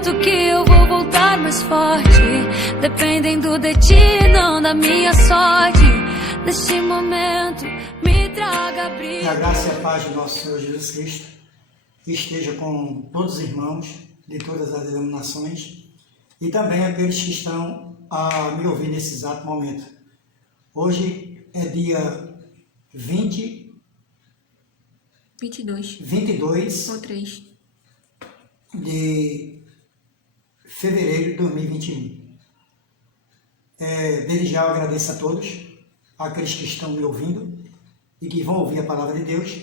prometo que eu vou voltar mais forte, dependendo de ti, não da minha sorte. Neste momento, me traga brilho. Que a graça e a paz do nosso Senhor Jesus Cristo esteja com todos os irmãos de todas as denominações e também aqueles que estão a me ouvir nesse exato momento. Hoje é dia 22 ou 3. de fevereiro de 2021. Desde já eu agradeço a todos, aqueles que estão me ouvindo e que vão ouvir a palavra de Deus.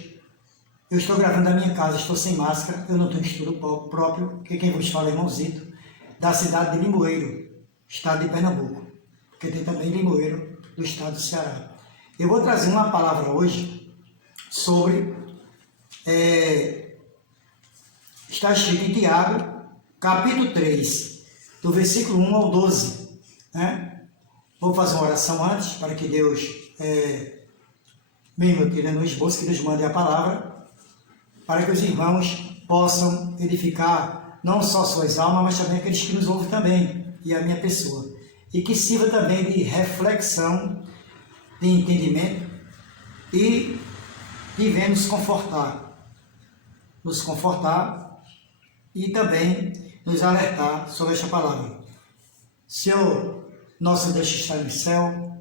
Eu estou gravando da minha casa, estou sem máscara, eu não tenho estudo próprio, que quem vos fala é irmãozito, da cidade de Limoeiro, estado de Pernambuco, porque tem também Limoeiro, do estado do Ceará. Eu vou trazer uma palavra hoje sobre, está escrito em Tiago, capítulo 3, do versículo 1 ao 12, né? Vou fazer uma oração antes, para que Deus, mesmo tirando o esboço, que Deus mande a palavra, para que os irmãos possam edificar não só suas almas, mas também aqueles que nos ouvem também, e a minha pessoa. E que sirva também de reflexão, de entendimento e de ver nos confortar e também nos alertar sobre esta palavra. Senhor, nosso Deus que está no céu,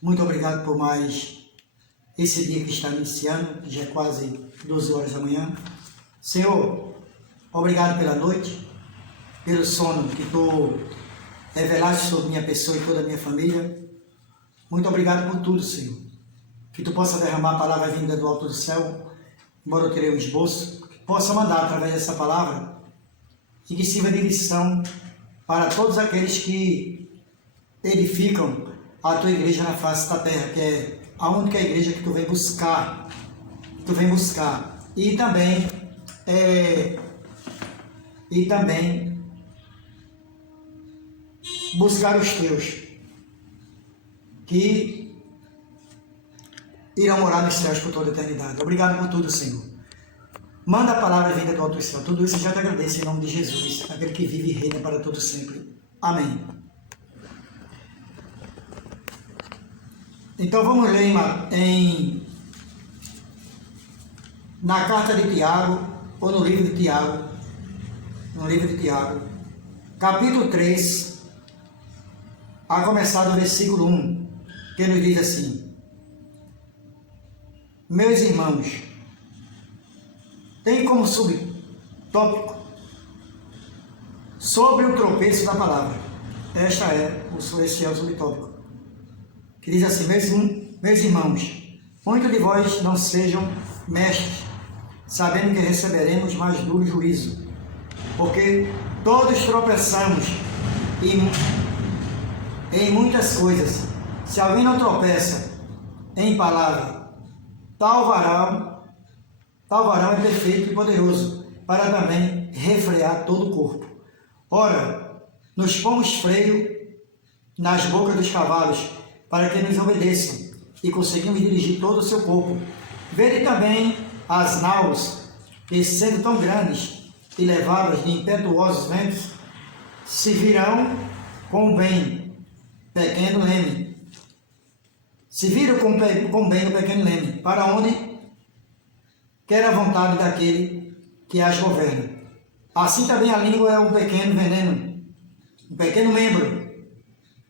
muito obrigado por mais esse dia que está iniciando, que já é quase 12 horas da manhã. Senhor, obrigado pela noite, pelo sono que Tu revelaste sobre minha pessoa e toda a minha família. Muito obrigado por tudo, Senhor. Que Tu possa derramar a palavra vinda do alto do céu, embora eu terei um esboço, que possa mandar através dessa palavra e que sirva de lição para todos aqueles que edificam a Tua igreja na face da terra, que é a única igreja que Tu vem buscar. E também buscar os Teus, que irão morar nos céus por toda a eternidade. Obrigado por tudo, Senhor. Manda a palavra vinda do alto do céu. Tudo isso eu já te agradeço em nome de Jesus, aquele que vive e reina para todo sempre. Amém. Então vamos ler na carta de Tiago, ou no livro de Tiago, capítulo 3, a começar do versículo 1, que nos diz assim: Meus irmãos, tem como subtópico sobre o tropeço da palavra. Esse é o subtópico, que diz assim: meus irmãos, muitos de vós não sejam mestres, sabendo que receberemos mais duro juízo, porque todos tropeçamos em muitas coisas. Se alguém não tropeça em palavra, tal varão é perfeito e poderoso, para também refrear todo o corpo. Ora, nos pomos freio nas bocas dos cavalos, para que nos obedeçam, e conseguimos dirigir todo o seu corpo. Vede também as naus, que sendo tão grandes e levadas de impetuosos ventos, se viram com bem pequeno leme. Se viram com bem o pequeno leme, para onde quer a vontade daquele que as governa. Assim também a língua é um pequeno veneno, um pequeno membro,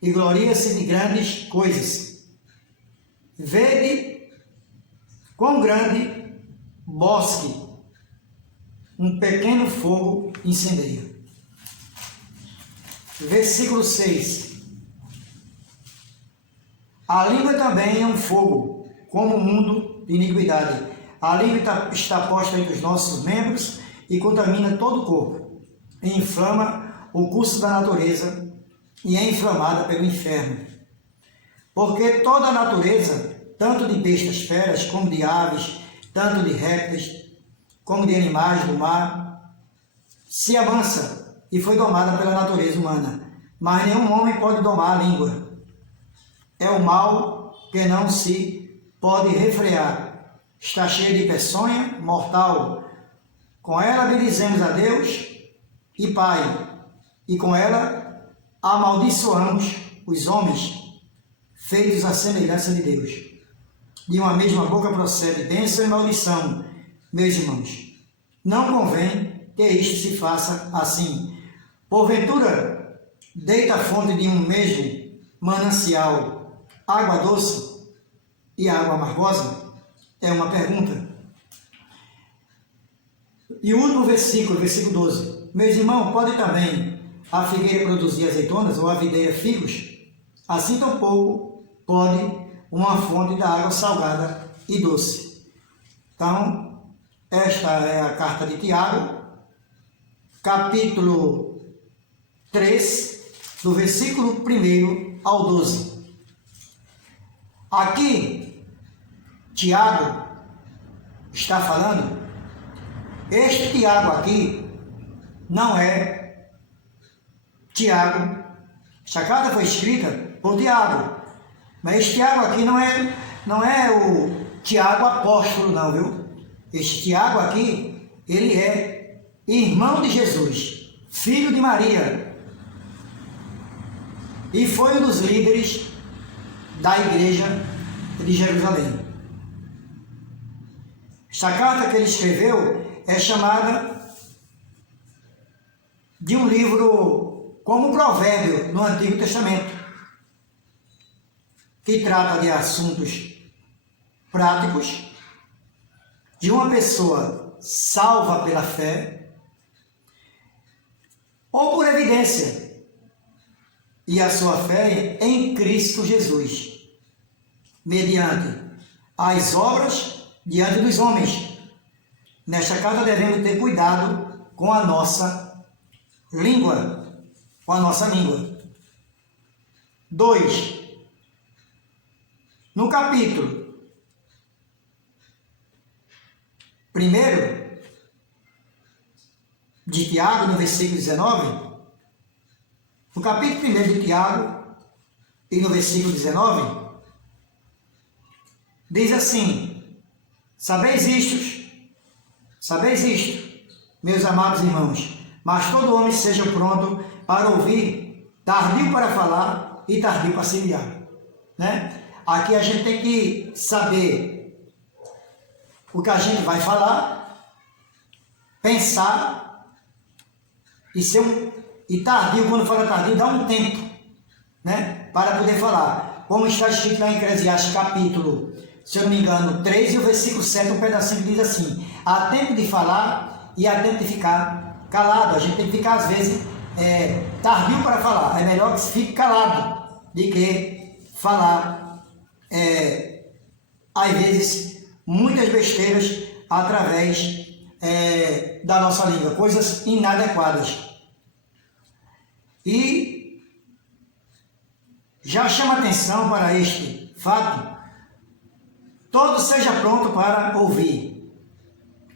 e gloria-se de grandes coisas. Vede quão grande bosque um pequeno fogo incendeia. Versículo 6. A língua também é um fogo, como um mundo de iniquidade. A língua está posta entre os nossos membros e contamina todo o corpo, e inflama o curso da natureza e é inflamada pelo inferno. Porque toda a natureza, tanto de bestas feras como de aves, tanto de répteis como de animais do mar, se amansa e foi domada pela natureza humana. Mas nenhum homem pode domar a língua. É o mal que não se pode refrear. Está cheia de peçonha mortal. Com ela bendizemos a Deus e pai, e com ela amaldiçoamos os homens, feitos à semelhança de Deus. De uma mesma boca procede bênção e maldição, meus irmãos. Não convém que isto se faça assim. Porventura, deita a fonte de um mesmo manancial água doce e água amargosa? É uma pergunta. E o último versículo 12. Meus irmãos, pode também a figueira produzir azeitonas ou a videira figos? Assim tampouco pode uma fonte da água salgada e doce. Então, esta é a carta de Tiago, capítulo 3, do versículo 1 ao 12. Aqui, Tiago está falando, este Tiago aqui não é Tiago, esta carta foi escrita por Tiago, mas este Tiago aqui não é o Tiago apóstolo não, viu? Este Tiago aqui, ele é irmão de Jesus, filho de Maria, e foi um dos líderes da igreja de Jerusalém. Esta carta que ele escreveu é chamada de um livro como provérbio no Antigo Testamento, que trata de assuntos práticos de uma pessoa salva pela fé ou por evidência, e a sua fé em Cristo Jesus, mediante as obras diante dos homens. Nesta carta devemos ter cuidado com a nossa língua, 2. No capítulo 1 de Tiago, no versículo 19, no capítulo 1 de Tiago e no versículo 19, diz assim: Sabeis isto, meus amados irmãos, mas todo homem seja pronto para ouvir, tardio para falar e tardio para se irar. Né? Aqui a gente tem que saber o que a gente vai falar, pensar e tardio, quando fala tardio, dá um tempo, né, para poder falar. Como está escrito lá em Eclesiastes capítulo, se eu não me engano, 3 e o versículo 7, um pedacinho que diz assim: há tempo de falar e há tempo de ficar calado. A gente tem que ficar, às vezes, tardio para falar. É melhor que se fique calado do que falar, às vezes, muitas besteiras através da nossa língua, coisas inadequadas. E já chama atenção para este fato: todo seja pronto para ouvir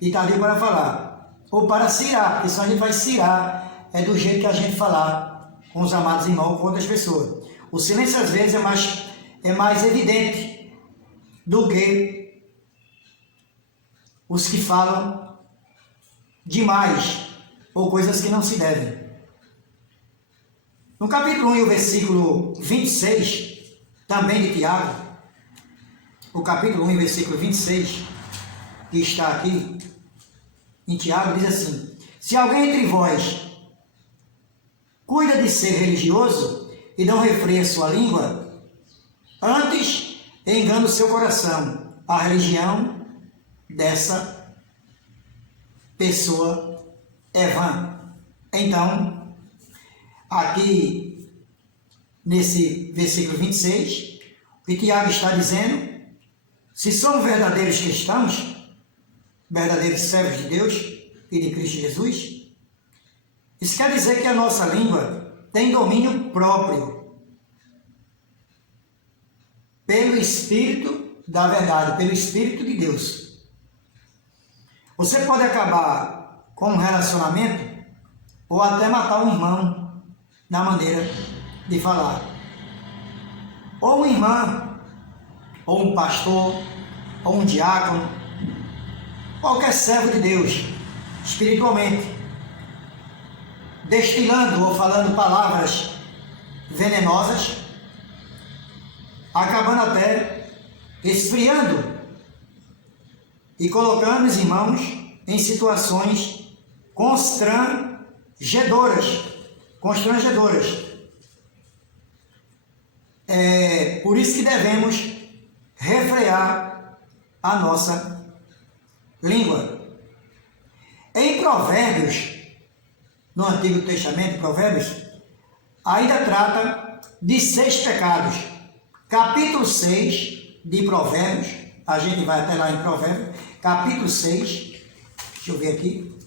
e tardio para falar, ou para cirar, porque senão a gente vai cirar, do jeito que a gente falar com os amados irmãos, com outras pessoas. O silêncio às vezes é mais evidente do que os que falam demais ou coisas que não se devem. No capítulo 1 e o versículo 26, também de Tiago, o capítulo 1 e o versículo 26, que está aqui em Tiago, diz assim: se alguém entre vós cuida de ser religioso e não refreia sua língua, antes engana o seu coração, a religião dessa pessoa é vã. Então, aqui nesse versículo 26, o que Tiago está dizendo: se somos verdadeiros cristãos, verdadeiros servos de Deus e de Cristo Jesus, isso quer dizer que a nossa língua tem domínio próprio pelo Espírito da verdade, pelo Espírito de Deus. Você pode acabar com um relacionamento ou até matar um irmão na maneira de falar. Ou uma irmã, ou um pastor, ou um diácono, qualquer servo de Deus, espiritualmente. destilando ou falando palavras venenosas, acabando até esfriando e colocando os irmãos em situações constrangedoras. É por isso que devemos refrear a nossa língua. Em Provérbios, no Antigo Testamento, Provérbios, ainda trata de 6 pecados. Capítulo 6 de Provérbios, a gente vai até lá em Provérbios, capítulo 6, deixa eu ver aqui.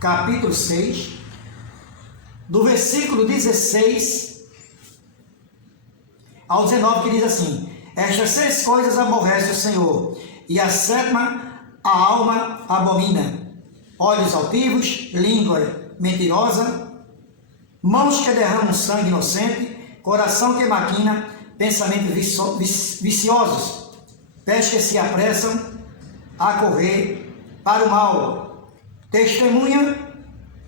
Capítulo 6, do versículo 16 ao 19, que diz assim: estas 6 coisas aborrece o Senhor, e a 7ª a alma abomina: olhos altivos, língua mentirosa, mãos que derramam sangue inocente, coração que maquina pensamentos viciosos, pés que se apressam a correr para o mal, testemunha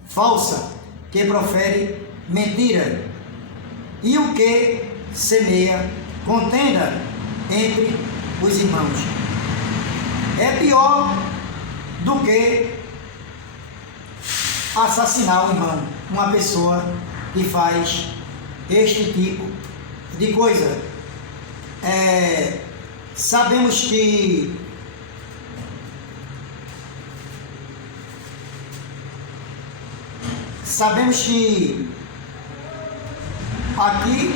falsa que profere mentira, e o que semeia contenda entre os irmãos. É pior do que assassinar um irmão, uma pessoa que faz este tipo de coisa. Sabemos que aqui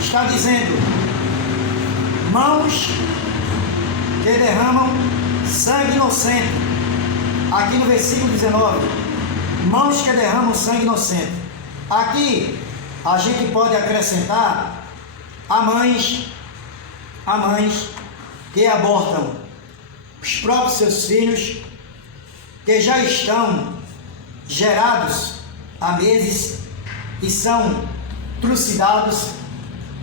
está dizendo mãos que derramam sangue inocente. Aqui no versículo 19, mãos que derramam sangue inocente. Aqui a gente pode acrescentar a mães que abortam os próprios seus filhos, que já estão gerados há meses e são trucidados,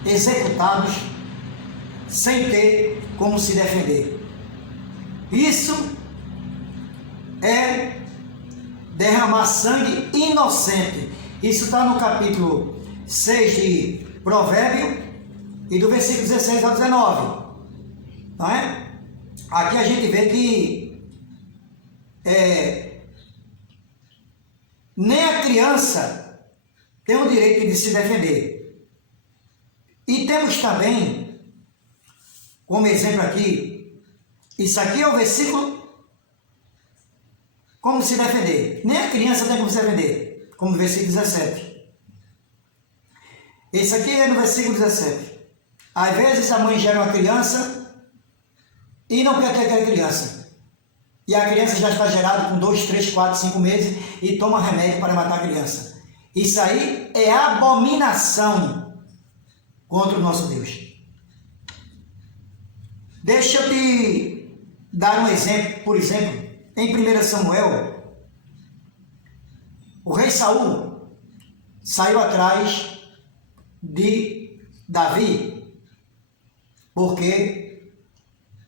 executados, sem ter como se defender. Isso é derramar sangue inocente. Isso está no capítulo 6 de Provérbio e do versículo 16 ao 19. Não é? Aqui a gente vê que nem a criança tem o direito de se defender. E temos também, como exemplo aqui, isso aqui é o versículo como se defender. Nem a criança tem como se defender, como no versículo 17. Esse aqui é no versículo 17. Às vezes a mãe gera uma criança e não quer ter aquela criança. E a criança já está gerada com 2, 3, 4, 5 meses e toma remédio para matar a criança. Isso aí é abominação contra o nosso Deus. Deixa eu te dar um exemplo. Por exemplo, em 1 Samuel, o rei Saul saiu atrás de Davi, porque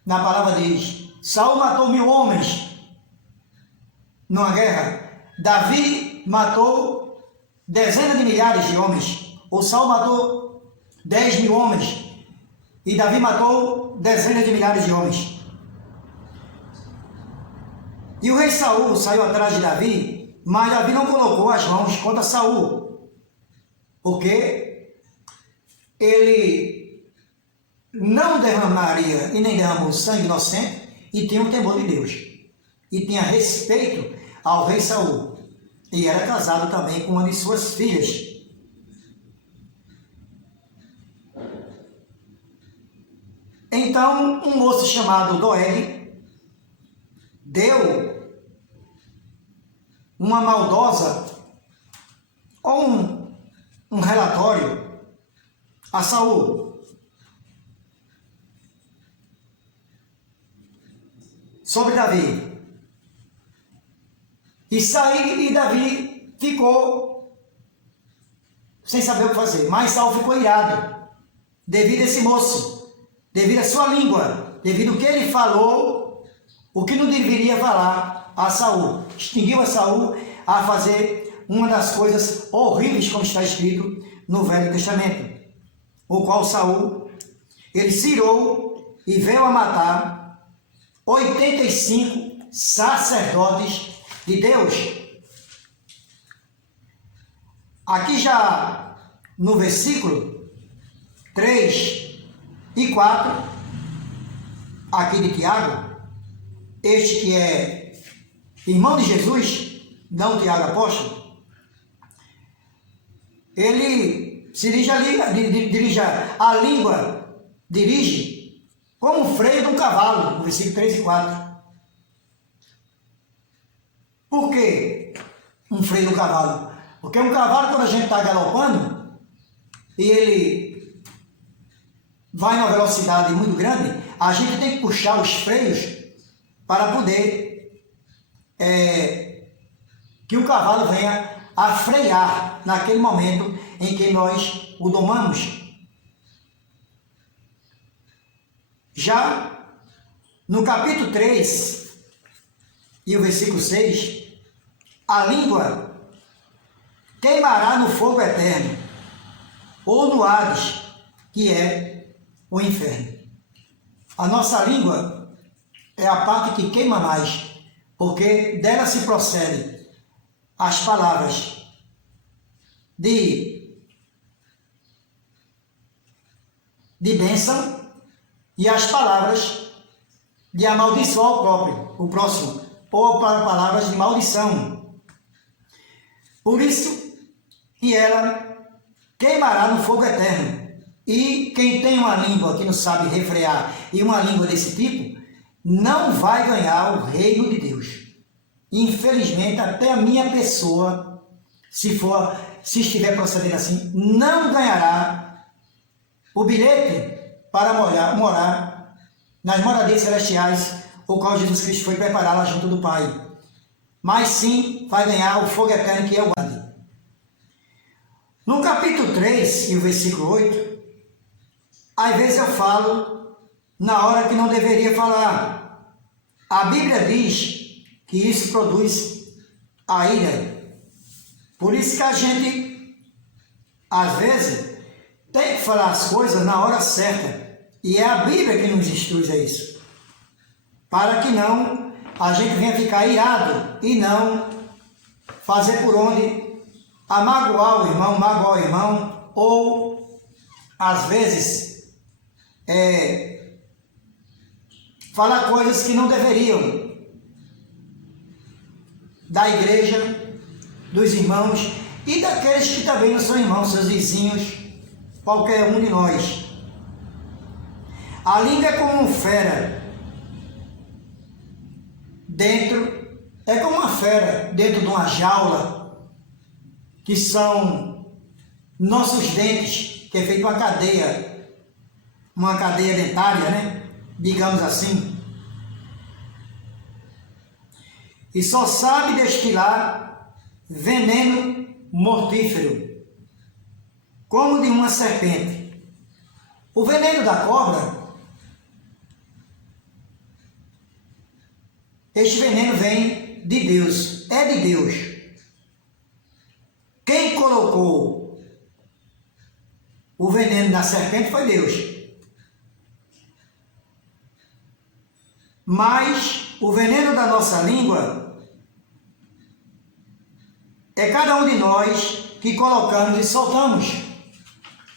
na palavra diz: Saul matou 1000 homens numa guerra, Davi matou dezenas de milhares de homens. O Saul matou 10.000 homens e Davi matou dezenas de milhares de homens. E o rei Saul saiu atrás de Davi, mas Davi não colocou as mãos contra Saul, porque ele não derramaria e nem derramou sangue inocente e tinha um temor de Deus e tinha respeito ao rei Saul, e era casado também com uma de suas filhas. Então um moço chamado Doeg deu uma maldosa ou um relatório a Saul sobre Davi. E Davi ficou sem saber o que fazer. Mas Saul ficou irado devido a esse moço, devido à sua língua, devido ao que ele falou o que não deveria falar a Saul. Extinguiu a Saul a fazer uma das coisas horríveis, como está escrito no Velho Testamento, o qual Saul, ele se irou e veio a matar 85 sacerdotes de Deus. Aqui já no versículo 3 e 4, aqui de Tiago, este que é irmão de Jesus, não Tiago apóstolo, ele se dirige como o freio de um cavalo, no versículo 3 e 4. Por que um freio do cavalo? Porque um cavalo, quando a gente está galopando e ele vai numa velocidade muito grande, a gente tem que puxar os freios para poder que o cavalo venha a frear naquele momento em que nós o domamos. Já no capítulo 3 e o versículo 6, a língua queimará no fogo eterno, ou no Hades, que é o inferno. A nossa língua é a parte que queima mais, porque dela se procede as palavras de bênção e as palavras de amaldiçoar o próximo, ou para palavras de maldição. Por isso que ela queimará no fogo eterno. E quem tem uma língua que não sabe refrear e uma língua desse tipo, não vai ganhar o reino de Deus. Infelizmente, até a minha pessoa, se estiver procedendo assim, não ganhará o bilhete para morar nas moradias celestiais, o qual Jesus Cristo foi prepará-la junto do Pai. Mas sim vai ganhar o fogo eterno, que é o Hades. No capítulo 3 e o versículo 8, às vezes eu falo na hora que não deveria falar. A Bíblia diz que isso produz a ira. Por isso que a gente, às vezes, tem que falar as coisas na hora certa. E é a Bíblia que nos instrui a isso. Para que não a gente venha ficar irado e não fazer por onde magoar o irmão, ou, às vezes, falar coisas que não deveriam da igreja, dos irmãos e daqueles que também não são irmãos, seus vizinhos, qualquer um de nós. A língua é como uma fera dentro de uma jaula, que são nossos dentes, que é feito uma cadeia dentária, né? Digamos assim. E só sabe destilar veneno mortífero, como de uma serpente. O veneno da cobra, este veneno vem de Deus, é de Deus. Quem colocou o veneno na serpente foi Deus. Mas o veneno da nossa língua é cada um de nós que colocamos e soltamos.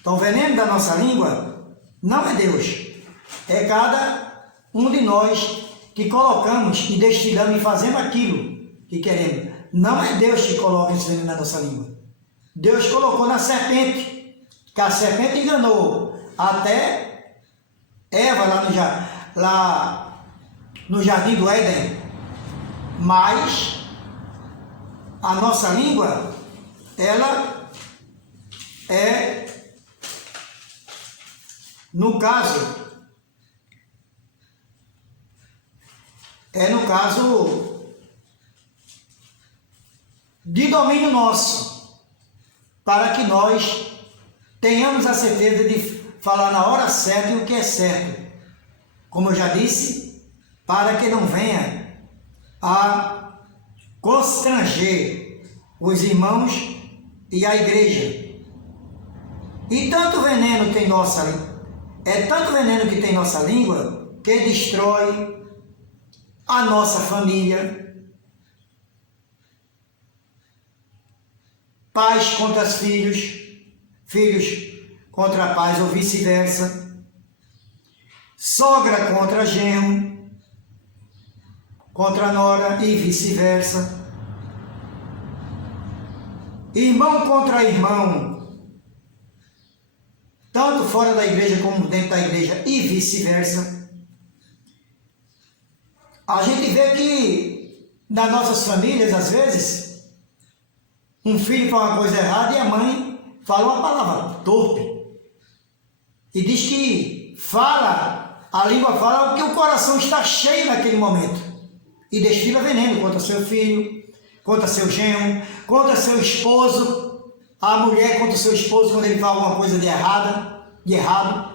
Então o veneno da nossa língua não é Deus. É cada um de nós que colocamos e destilamos e fazemos aquilo que queremos. Não é Deus que coloca esse veneno na nossa língua. Deus colocou na serpente, que a serpente enganou até Eva lá no jardim do Éden. Mas a nossa língua, ela no caso de domínio nosso, para que nós tenhamos a certeza de falar na hora certa e o que é certo. Como eu já disse, para que não venha a constranger os irmãos e a igreja. E tanto veneno tem tanto veneno que tem nossa língua, que destrói a nossa família, pais contra os filhos, filhos contra pais ou vice-versa, sogra contra genro, contra nora e vice-versa, irmão contra irmão, tanto fora da igreja como dentro da igreja e vice-versa. A gente vê que nas nossas famílias, às vezes, um filho fala uma coisa errada e a mãe fala uma palavra torpe. E diz que a língua fala o que o coração está cheio naquele momento. E destila veneno contra seu filho, contra seu genro, contra seu esposo, a mulher contra o seu esposo quando ele fala alguma coisa de errado.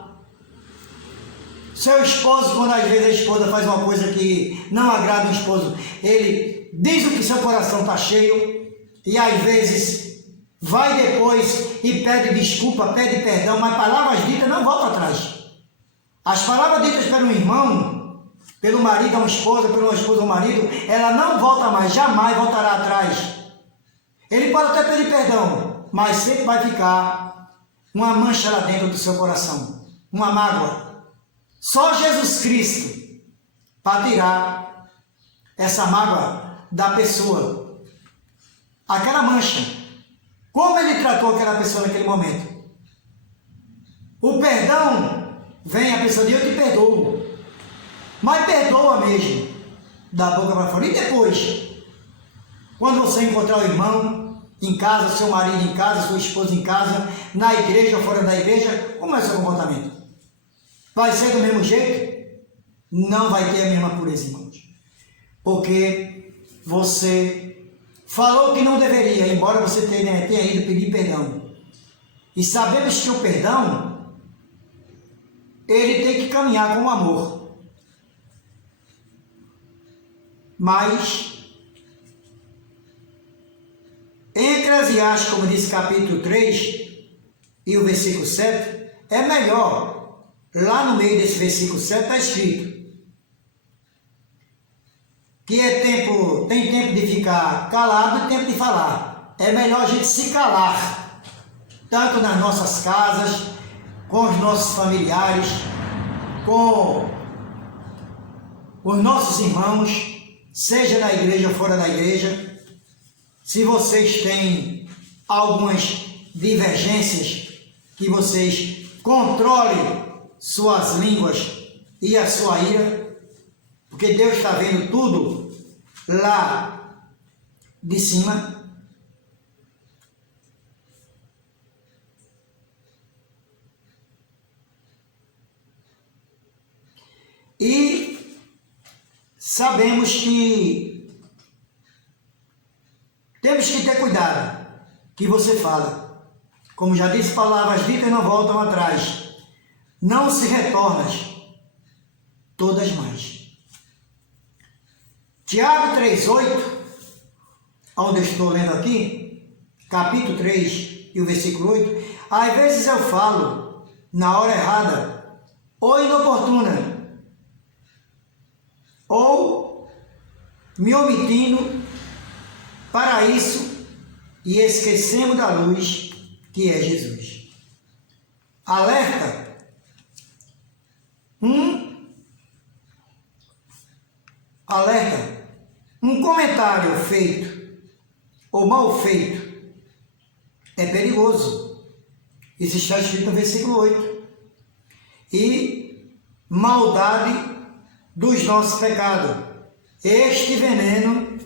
Seu esposo, quando às vezes a esposa faz uma coisa que não agrada o esposo, ele diz o que seu coração está cheio e às vezes vai depois e pede desculpa, pede perdão, mas palavras ditas não voltam atrás. As palavras ditas pelo irmão, pelo marido a uma esposa, pela esposa ao marido, ela não volta mais, jamais voltará atrás. Ele pode até pedir perdão, mas sempre vai ficar uma mancha lá dentro do seu coração, uma mágoa. Só Jesus Cristo para tirar essa mágoa da pessoa, aquela mancha. Como ele tratou aquela pessoa naquele momento? O perdão vem, a pessoa diz, eu te perdoo, mas perdoa mesmo, da boca para fora. E depois, quando você encontrar o irmão em casa, seu marido em casa, sua esposa em casa, na igreja ou fora da igreja, como é o seu comportamento? Vai ser do mesmo jeito? Não vai ter a mesma pureza, irmãos. Porque você falou que não deveria, embora você tenha ido pedir perdão. E sabemos que o perdão, ele tem que caminhar com o amor. Mas, em Eclesiastes, como diz capítulo 3 e o versículo 7, é melhor. Lá no meio desse versículo 7 está escrito que tem tempo de ficar calado e tempo de falar. É melhor a gente se calar, tanto nas nossas casas, com os nossos familiares, com os nossos irmãos, seja na igreja ou fora da igreja. Se vocês têm algumas divergências, que vocês controlem suas línguas e a sua ira, porque Deus está vendo tudo lá de cima. E sabemos que temos que ter cuidado que você fala. Como já disse, palavras ditas não voltam atrás. Não se retornas, todas mais. Tiago 3,8, onde eu estou lendo aqui, capítulo 3 e o versículo 8, às vezes eu falo na hora errada, ou inoportuna, ou me omitindo para isso e esquecemos da luz que é Jesus. Alerta! Um comentário feito ou mal feito é perigoso. Isso está escrito no versículo 8. E maldade dos nossos pecados. Este veneno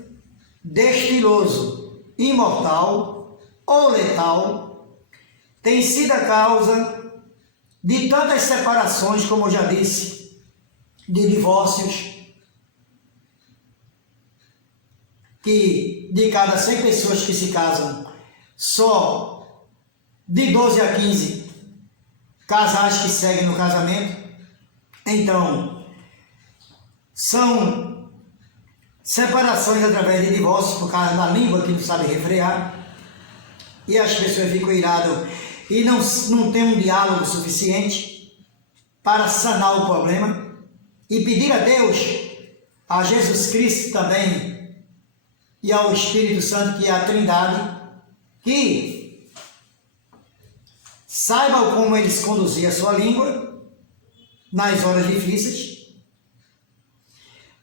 destiloso, imortal ou letal, tem sido a causa de tantas separações, como eu já disse, de divórcios, que de cada 100 pessoas que se casam, só de 12 a 15 casais que seguem no casamento. Então, são separações através de divórcio por causa da língua que não sabe refrear, e as pessoas ficam iradas e não tem um diálogo suficiente para sanar o problema e pedir a Deus, a Jesus Cristo também e ao Espírito Santo, que é a Trindade, que saibam como eles conduzir a sua língua nas horas difíceis.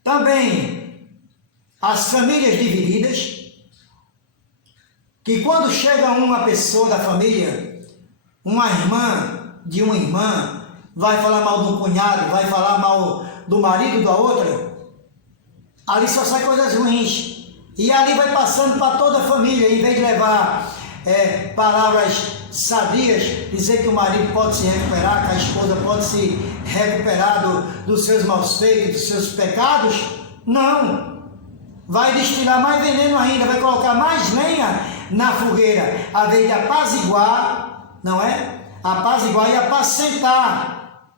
Também as famílias divididas, que quando chega uma pessoa da família, uma irmã de uma irmã, vai falar mal do cunhado, vai falar mal do marido da outra, ali só sai coisas ruins. E ali vai passando para toda a família, em vez de levar palavras sadias, dizer que o marido pode se recuperar, que a esposa pode se recuperar dos seus maus feitos, dos seus pecados, não. Vai destilar mais veneno ainda, vai colocar mais lenha na fogueira, a vez de apaziguar, não é? Apaziguar e apacentar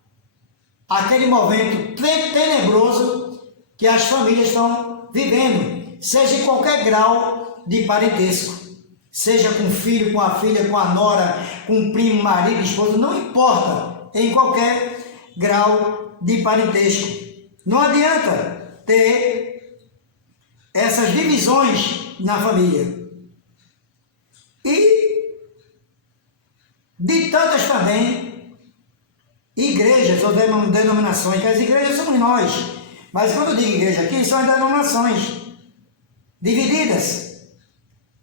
aquele momento tenebroso que as famílias estão vivendo, seja em qualquer grau de parentesco, seja com o filho, com a filha, com a nora, com o primo, marido, esposa, não importa, em qualquer grau de parentesco. Não adianta ter essas divisões na família. E de tantas também igrejas ou denominações, que as igrejas somos nós, mas quando eu digo igreja aqui, são as denominações divididas,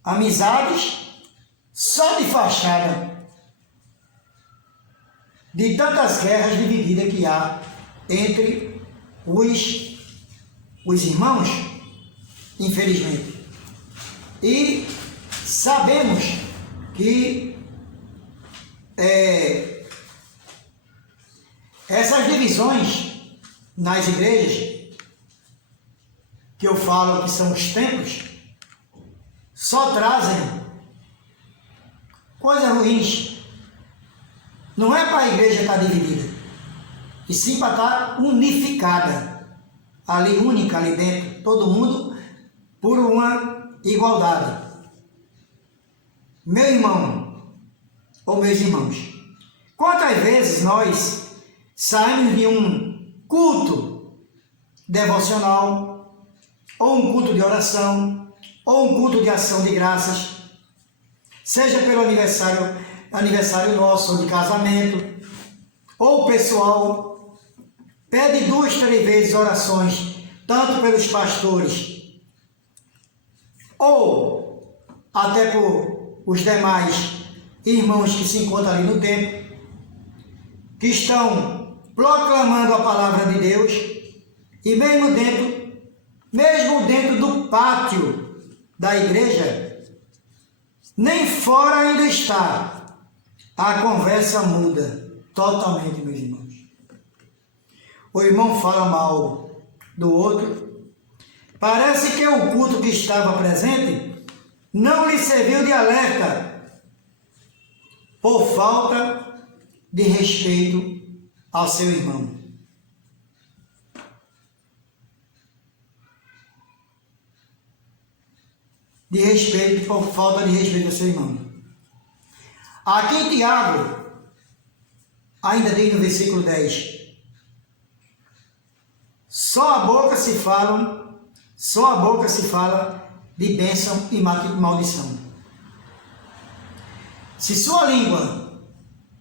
amizades só de fachada, de tantas guerras divididas que há entre os irmãos, infelizmente. E sabemos que essas divisões nas igrejas, que eu falo que são os templos, só trazem coisas ruins. Não é para a igreja estar dividida, e sim para estar unificada, ali única, ali dentro, todo mundo por uma igualdade. Meu irmão, ou meus irmãos, quantas vezes nós saímos de um culto devocional, ou um culto de oração, ou um culto de ação de graças, seja pelo aniversário nosso, ou de casamento, ou o pessoal pede 2, 3 vezes orações, tanto pelos pastores, ou até por os demais irmãos que se encontram ali no templo, que estão proclamando a palavra de Deus, e mesmo dentro do pátio da igreja, nem fora ainda está, a conversa muda totalmente, meus irmãos. O irmão fala mal do outro, parece que o culto que estava presente não lhe serviu de alerta por falta de respeito ao seu irmão. Por falta de respeito ao seu irmão. Aqui em Tiago, ainda tem no versículo 10, só a boca se fala de bênção e maldição. Se sua língua,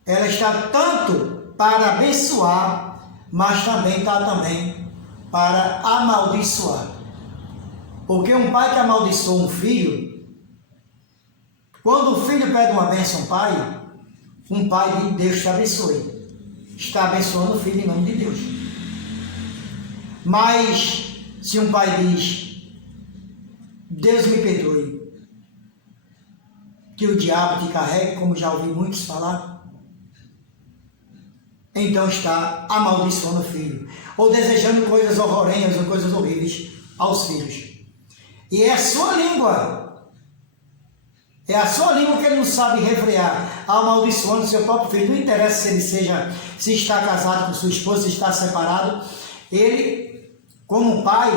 ela está tanto para abençoar, mas também está para amaldiçoar. Porque um pai que amaldiçoa um filho, quando o filho pede uma bênção ao pai, um pai de Deus te abençoe. Está abençoando o filho em nome de Deus. Mas se um pai diz, Deus me perdoe, que o diabo te carregue, como já ouvi muitos falar, então está amaldiçoando o filho, ou desejando coisas horrorenhas ou coisas horríveis aos filhos. E é a sua língua que ele não sabe refrear, amaldiçoando seu próprio filho. Não interessa se ele está casado com sua esposa, se está separado, ele como pai,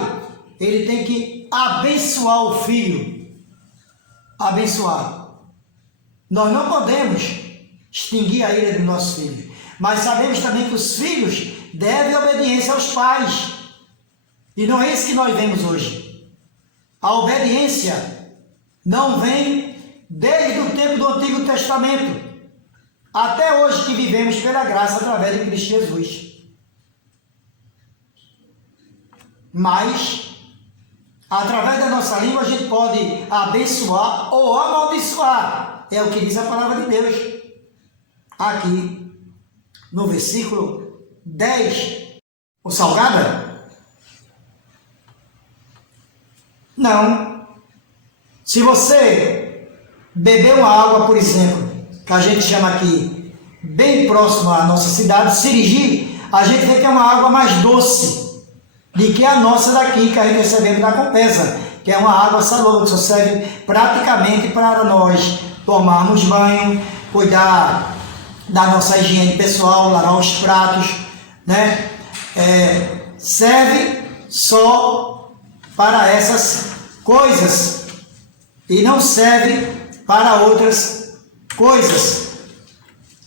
ele tem que abençoar o filho. Abençoar. Nós não podemos extinguir a ira dos nossos filhos, mas sabemos também que os filhos devem obediência aos pais. E não é isso que nós vemos hoje. A obediência não vem desde o tempo do Antigo Testamento até hoje, que vivemos pela graça através de Cristo Jesus. Mas, através da nossa língua, a gente pode abençoar ou amaldiçoar. É o que diz a palavra de Deus. Aqui, no versículo 10. O salgada? Não. Se você beber uma água, por exemplo, que a gente chama aqui, bem próximo à nossa cidade, Sirigi, a gente vê que é uma água mais doce do que a nossa daqui, que a gente recebemos da Compesa, que é uma água salobra, que só serve praticamente para nós tomarmos banho, cuidar da nossa higiene pessoal, lavar os pratos, né? Serve só para essas coisas e não serve para outras coisas.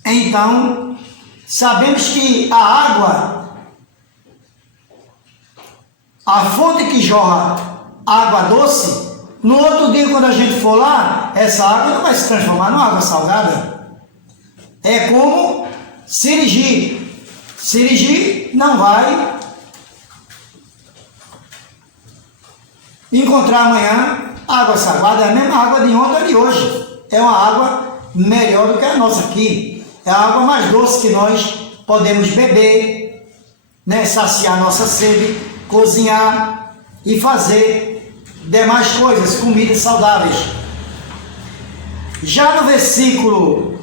Então, sabemos que a água, a fonte que jorra água doce, no outro dia, quando a gente for lá, essa água não vai se transformar numa água salgada. É como Sirigi. Sirigi não vai encontrar amanhã água salgada, é a mesma água de ontem ou de hoje. É uma água melhor do que a nossa aqui. É a água mais doce que nós podemos beber, né? Saciar nossa sede, cozinhar e fazer demais coisas, comidas saudáveis. Já no versículo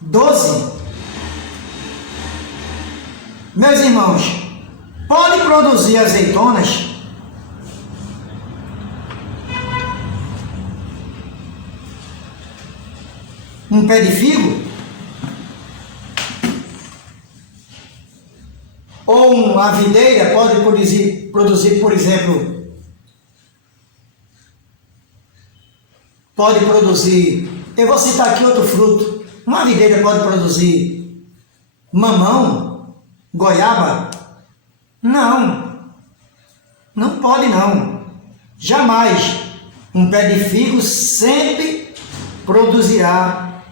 12, meus irmãos, pode produzir azeitonas um pé de figo? Ou uma videira pode produzir, por exemplo, pode produzir, eu vou citar aqui outro fruto, uma videira pode produzir mamão, goiaba? Não, não pode não, jamais. Um pé de figo sempre produzirá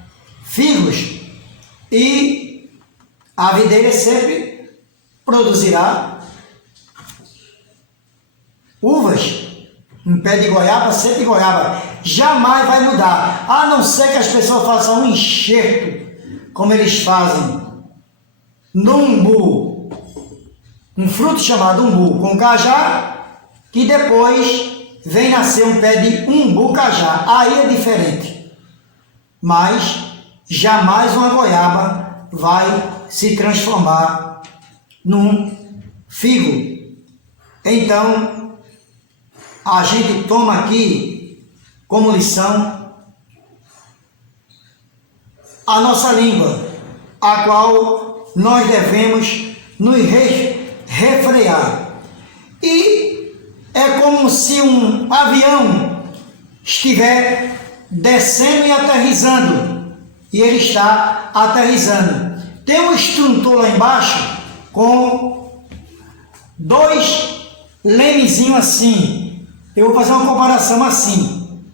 figos e a videira sempre produzirá uvas. Um pé de goiaba, sempre goiaba. Jamais vai mudar. A não ser que as pessoas façam um enxerto, como eles fazem no umbu. Um fruto chamado umbu com cajá, que depois vem nascer um pé de umbu cajá. Aí é diferente. Mas jamais uma goiaba vai se transformar num figo. Então, a gente toma aqui como lição a nossa língua, a qual nós devemos nos refrear. E é como se um avião estiver descendo e aterrissando, e ele está aterrissando. Tem um instrutor lá embaixo com dois lemezinhos assim. Eu vou fazer uma comparação assim.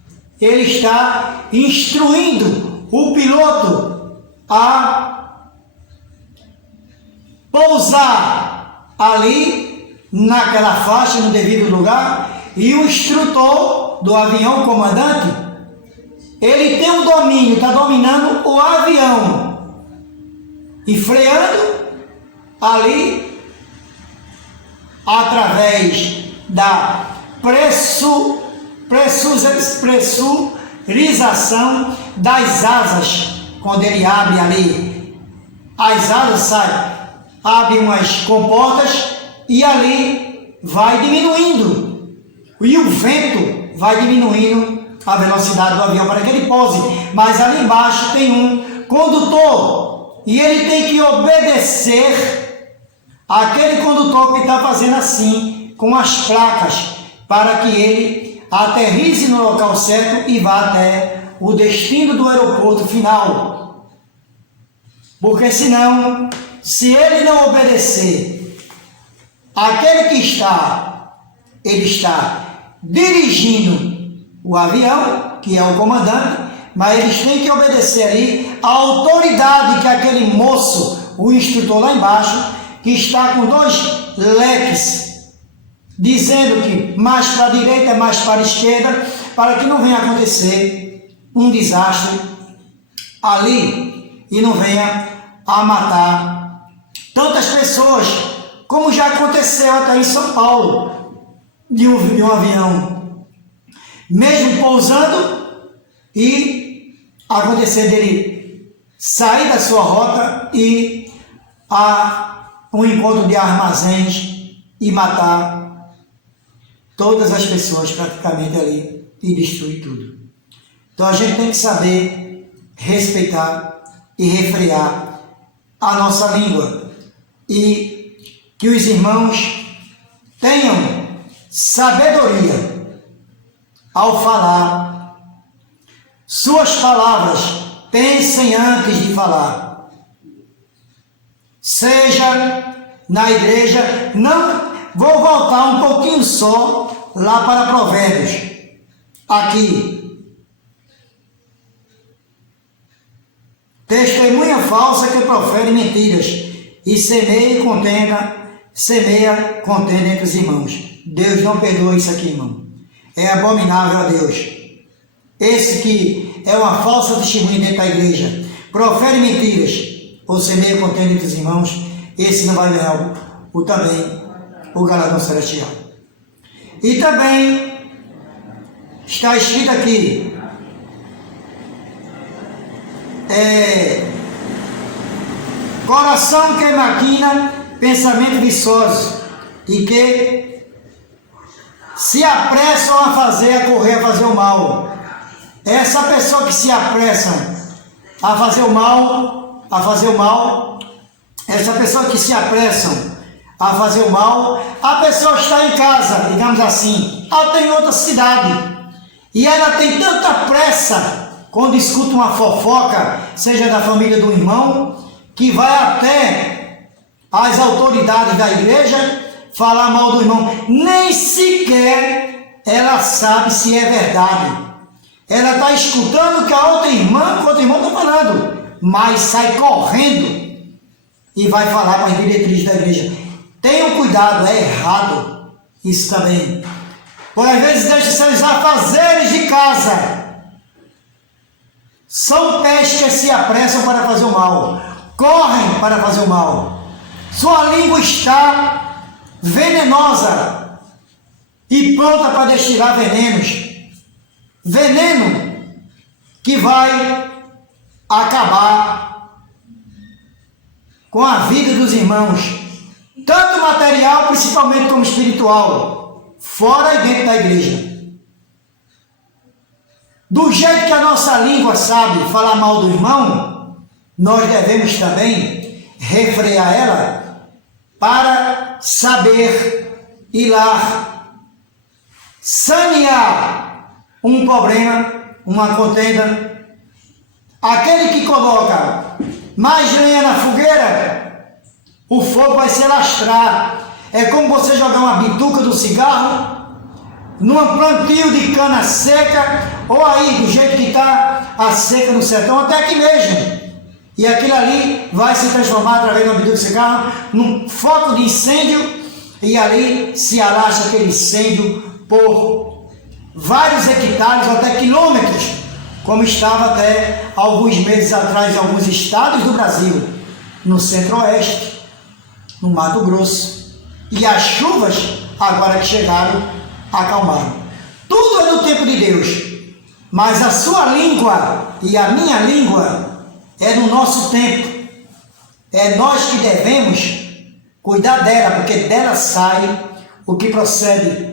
Ele está instruindo o piloto a pousar ali naquela faixa, no devido lugar, e o instrutor do avião, o comandante, ele tem um domínio, está dominando o avião e freando ali através da pressurização das asas. Quando ele abre ali, as asas saem, abre umas comportas e ali vai diminuindo, e o vento vai diminuindo a velocidade do avião para que ele pouse. Mas ali embaixo tem um condutor e ele tem que obedecer aquele condutor que está fazendo assim com as placas para que ele aterrize no local certo e vá até o destino do aeroporto final. Porque senão, se ele não obedecer, aquele que ele está dirigindo o avião, que é o comandante, mas eles têm que obedecer ali a autoridade que aquele moço, o instrutor lá embaixo, que está com 2 leques, dizendo que mais para a direita, mais para a esquerda, para que não venha acontecer um desastre ali e não venha a matar tantas pessoas, como já aconteceu até em São Paulo, de um avião, mesmo pousando, e acontecer dele sair da sua rota e um encontro de armazéns e matar todas as pessoas praticamente ali e destruir tudo. Então a gente tem que saber respeitar e refrear a nossa língua e que os irmãos tenham sabedoria ao falar. Suas palavras, pensem antes de falar. Seja na igreja, não vou voltar um pouquinho só lá para Provérbios. Aqui. Testemunha falsa que profere mentiras e semeia contenda entre os irmãos. Deus não perdoa isso aqui, irmão. É abominável a Deus. Esse que é uma falsa testemunha dentro da igreja, profere mentiras ou semeia contenda entre os irmãos, esse não vai ganhar o galardão celestial. E também está escrito aqui, coração que maquina pensamento viçoso e que se apressam a correr a fazer o mal. Essa pessoa que se apressa a fazer o mal, essa pessoa que se apressam a fazer o mal, a pessoa está em casa, digamos assim, ela está em outra cidade, e ela tem tanta pressa quando escuta uma fofoca, seja da família do irmão, que vai até as autoridades da igreja falar mal do irmão, nem sequer ela sabe se é verdade. Ela está escutando o que a outra irmã está falando, mas sai correndo e vai falar para as diretrizes da igreja. Tenham cuidado, é errado isso também. Por às vezes deixa seus afazeres de casa. São pés que se apressam para fazer o mal, correm para fazer o mal. Sua língua está venenosa e pronta para destilar venenos. Veneno que vai acabar com a vida dos irmãos, tanto material, principalmente como espiritual, fora e dentro da igreja. Do jeito que a nossa língua sabe falar mal do irmão, nós devemos também refrear ela para saber ir lá sanear um problema, uma contenda. Aquele que coloca mais lenha na fogueira, o fogo vai se alastrar. É como você jogar uma bituca do cigarro num plantio de cana seca, ou aí do jeito que está a seca no sertão, até aqui mesmo. E aquilo ali vai se transformar através de uma bituca de cigarro num foco de incêndio, e ali se alastra aquele incêndio por vários hectares, até quilômetros, como estava até alguns meses atrás em alguns estados do Brasil, no centro-oeste, no Mato Grosso. E as chuvas, agora que chegaram, acalmaram. Tudo é no tempo de Deus, mas a sua língua e a minha língua é no nosso tempo. É nós que devemos cuidar dela, porque dela sai o que procede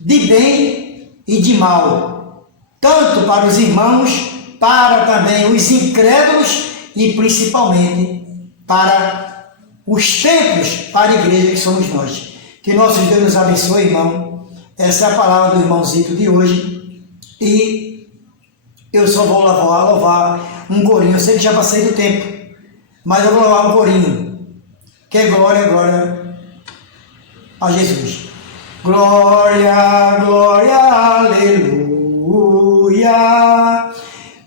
de bem e de mal, tanto para os irmãos, para também os incrédulos e principalmente para os templos para a igreja que somos nós. Que nosso Deus nos abençoe, irmão. Essa é a palavra do irmão Zito de hoje. E eu só vou louvar um corinho. Eu sei que já passei do tempo, mas eu vou louvar um corinho, que é glória, glória a Jesus. Glória, glória, aleluia.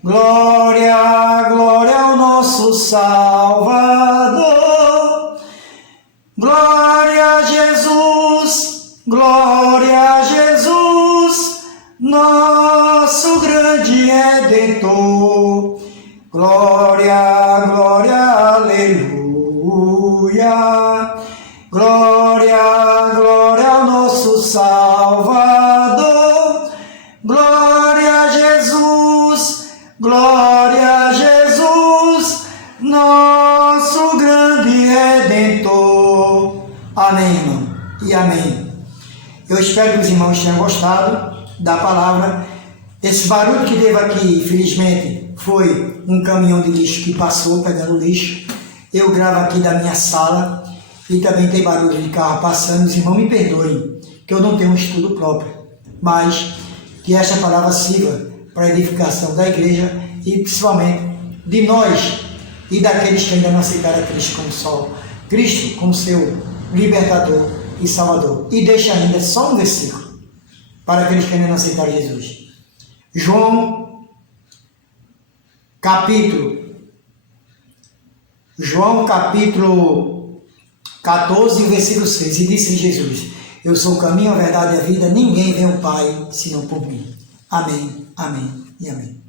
Glória, glória ao nosso Salvador. Glória a Jesus, glória a Jesus, nosso grande Redentor. Glória, glória, aleluia. Glória, glória ao nosso Salvador. Glória a Jesus, glória a Jesus, nosso grande Redentor. Amém, irmão, e amém. Eu espero que os irmãos tenham gostado da palavra. Esse barulho que teve aqui, infelizmente, foi um caminhão de lixo que passou pegando lixo. Eu gravo aqui da minha sala e também tem barulho de carro passando. Os irmãos me perdoem, que eu não tenho um estudo próprio, mas que esta palavra sirva para a edificação da igreja e principalmente de nós e daqueles que ainda não aceitaram a Cristo como seu libertador e salvador. E deixa ainda só um versículo para aqueles que ainda não aceitaram Jesus. João capítulo 14, versículo 6. E disse Jesus: eu sou o caminho, a verdade e a vida, ninguém vem ao Pai senão por mim. Amém, amém e amém.